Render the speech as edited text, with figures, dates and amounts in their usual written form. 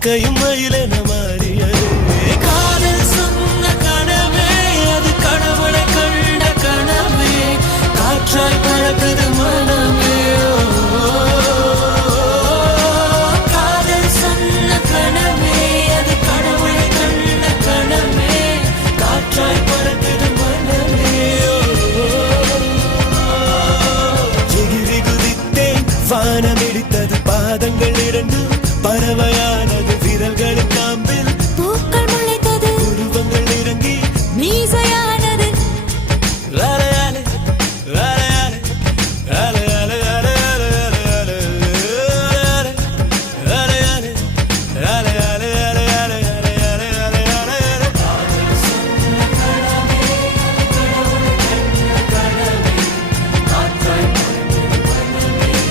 கையும் மயிலென மாறியதே காதல் சொன்ன கனவே அது கடவுளை கண்ட கனவே காற்றாய்